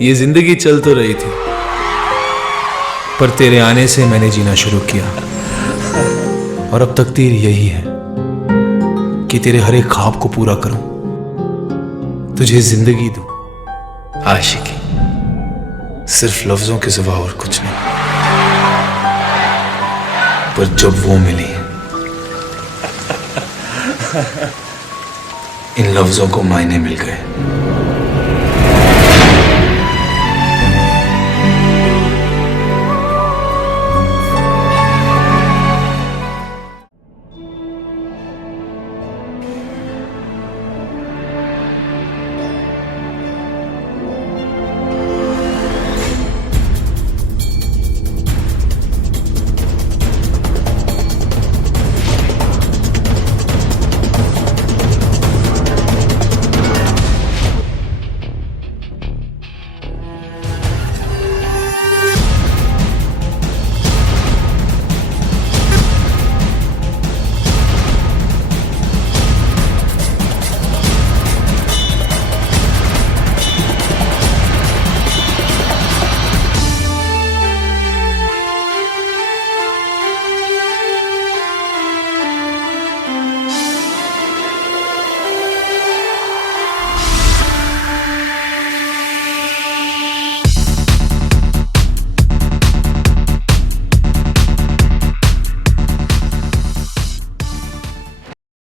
ये जिंदगी चल तो रही थी, पर तेरे आने से मैंने जीना शुरू किया। और अब तकदीर यही है कि तेरे हर एक ख्वाब को पूरा करूं, तुझे जिंदगी दूं, आशिकी, सिर्फ लफ्जों के सिवा और कुछ नहीं। पर जब वो मिली, इन लफ्जों को मायने मिल गए।